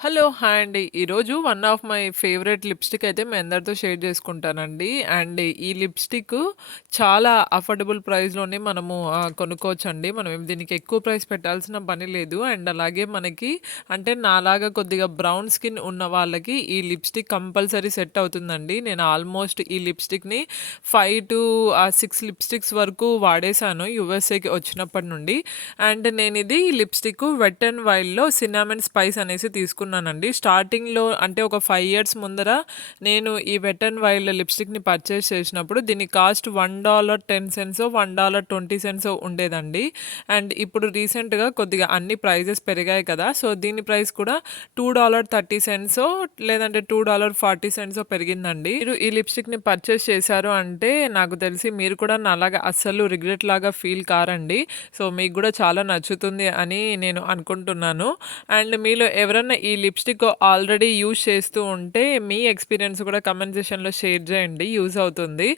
Hello! Hi అండి. ఈరోజు one of my favourite lipstick అయితే మీ అందరితో షేర్ చేసుకుంటానండి. అండ్ ఈ లిప్‌స్టిక్ చాలా అఫోర్డబుల్ ప్రైస్‌లోనే మనము కొనుక్కోవచ్చండి. మనం దీనికి ఎక్కువ ప్రైస్ పెట్టాల్సిన పని లేదు. అండ్ అలాగే మనకి అంటే నాలాగా కొద్దిగా బ్రౌన్ స్కిన్ ఉన్న వాళ్ళకి ఈ లిప్‌స్టిక్ కంపల్సరీ సెట్ అవుతుందండి. నేను ఆల్మోస్ట్ ఈ లిప్‌స్టిక్‌ని 5-6 లిప్‌స్టిక్స్ వరకు వాడేశాను యూఎస్ఏకి వచ్చినప్పటి నుండి. అండ్ నేనిది లిప్‌స్టిక్ వెట్ అండ్ వైల్డ్‌లో సినామన్ స్పైస్ అనేసి తీసుకున్నానండి. స్టార్టింగ్‌లో అంటే ఒక 5 ఇయర్స్ ముందర నేను ఈ వెట్ అండ్ వైల్డ్ లిప్‌స్టిక్‌ని పర్చేస్ చేసినప్పుడు దీని కాస్ట్ $1.10 $1.20 ఉండేదండి. అండ్ ఇప్పుడు రీసెంట్‌గా కొద్దిగా అన్ని ప్రైజెస్ పెరిగాయి కదా! సో, దీని ప్రైస్ కూడా $2.30 లేదంటే $2.40 పెరిగిందండి. మీరు ఈ లిప్‌స్టిక్‌ని పర్చేస్ చేశారు అంటే నాకు తెలిసి మీరు కూడా నాలాగా అస్సలు రిగ్రెట్ లాగా ఫీల్ కారండి. సో, మీకు గూడా చాలా నచ్చుతుంది అని నేను అనుకుంటున్నాను. అండ్ మీలో ఎవరన్నా ఈ లిప్‌స్టిక్ ఆల్రెడీ యూజ్ చేస్తూ ఉంటే మీ ఎక్స్‌పీరియన్స్ కూడా కామెంట్ సెక్షన్‌లో షేర్ చేయండి. యూజ్ అవుతుంది.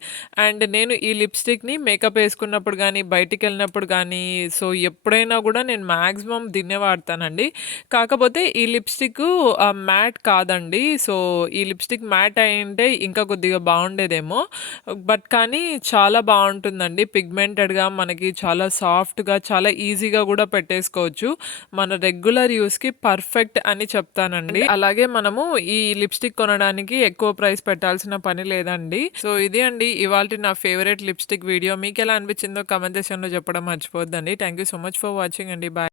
అండ్ నేను ఈ లిప్‌స్టిక్‌ని మేకప్ ఏసుకున్నప్పుడు గానీ, బయటికెళ్ళినప్పుడు గానీ, సో, ఎప్పుడైనా గూడా నేను మాక్సిమం దీన్నే వాడతానండి. కాకపోతే ఈ లిప్‌స్టిక్ మ్యాట్ కాదండి. సో, ఈ లిప్‌స్టిక్ మ్యాట్ అయ్యుంటే ఇంకా కొద్దిగా బావుండేదేమో. బట్ కానీ చాలా బావుంటుందండి. పిగ్మెంటెడ్‌గా మనకి చాలా సాఫ్ట్‌గా, చాలా ఈజీగా గూడా పెట్టేసుకోవచ్చు. మన రెగ్యులర్ యూస్‌కి పర్ఫెక్ట్ అని చెప్తానండి. అలాగే మనము ఈ లిప్‌స్టిక్ కొనడానికి ఎక్కువ ప్రైస్ పెట్టాల్సిన పని లేదండి. సో, ఇదే అండి ఇవాల్టి నా ఫేవరెట్ లిప్‌స్టిక్ వీడియో. మీకెలా అనిపించిందో కామెంట్ సెక్షన్‌లో చెప్పడం మర్చిపోవద్దండి. Thank you so much for watching అండి. బాయ్.